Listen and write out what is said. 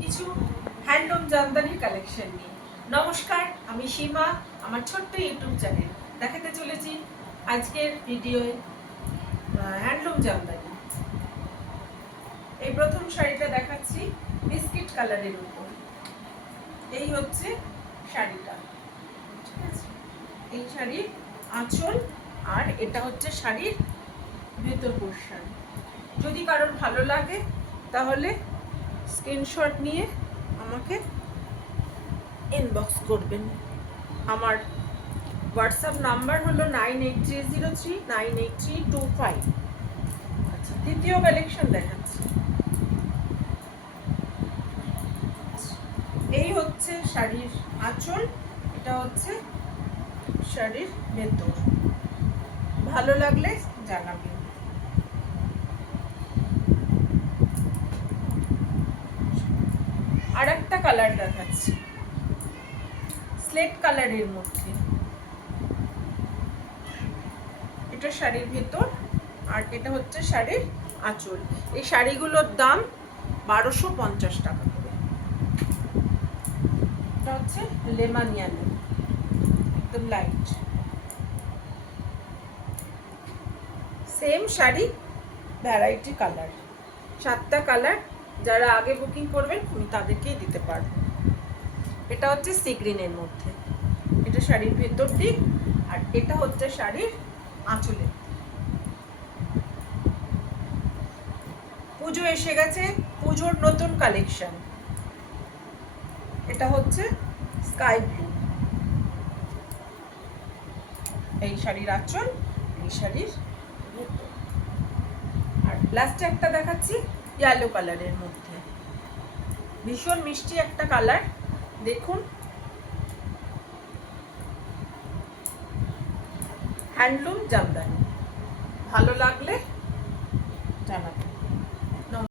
কিছু handloom জামদানির collection নিয়ে। নমস্কার, আমি সীমা। আমার ছোট্ট ইউটিউব চ্যানেল দেখাতে চলেছি আজকের ভিডিওয়ে হ্যান্ডলুম জামদানি। এই প্রথম শাড়িটা দেখাচ্ছি বিস্কিট কালারের উপর। এই হচ্ছে শাড়িটা, ঠিক আছে? এই শাড়ির আঁচল আর এটা হচ্ছে শাড়ির ভেতর পোর্শন। যদি কারোর ভালো লাগে তাহলে স্ক্রিনশট নিয়ে আমাকে ইনবক্স করবেন। আমার হোয়াটসঅ্যাপ নাম্বার হলো 9830398325। আচ্ছা, দ্বিতীয় কালেকশন দেখাচ্ছি। এই হচ্ছে শাড়ির আঁচল, এটা হচ্ছে শাড়ির ভেতর। ভালো লাগলে জানাবেন। আর একটা কালার দেখাচ্ছি, স্লেট কালারের মধ্যে। এটা শাড়ির ভেতর আর এটা হচ্ছে শাড়ির আঁচল। এই শাড়িগুলোর দাম 1250 টাকা করে। এটা হচ্ছে লেমন ইয়েলো, একদম light. Same sari, variety colour, 7টা কালার। যারা আগে বুকিং করবেন আমি তাদেরকেই দিতে পারবো। এটা হচ্ছে সি গ্রিনের মধ্যে, এটা শাড়ির ভেতর দিক আর এটা হচ্ছে শাড়ির আঁচলের। পুজো এসে গেছে, পুজোর নতুন কালেকশন। এটা হচ্ছে স্কাই ব্লু। এই শাড়ির আঁচল, এই শাড়ির ভেতর। আর লাস্টে একটা দেখাচ্ছি ইয়েলো কালারের মধ্যে, ভীষণ মিষ্টি একটা কালার। দেখুন, হ্যান্ডলুম জামদানি। ভালো লাগলে জানাবেন।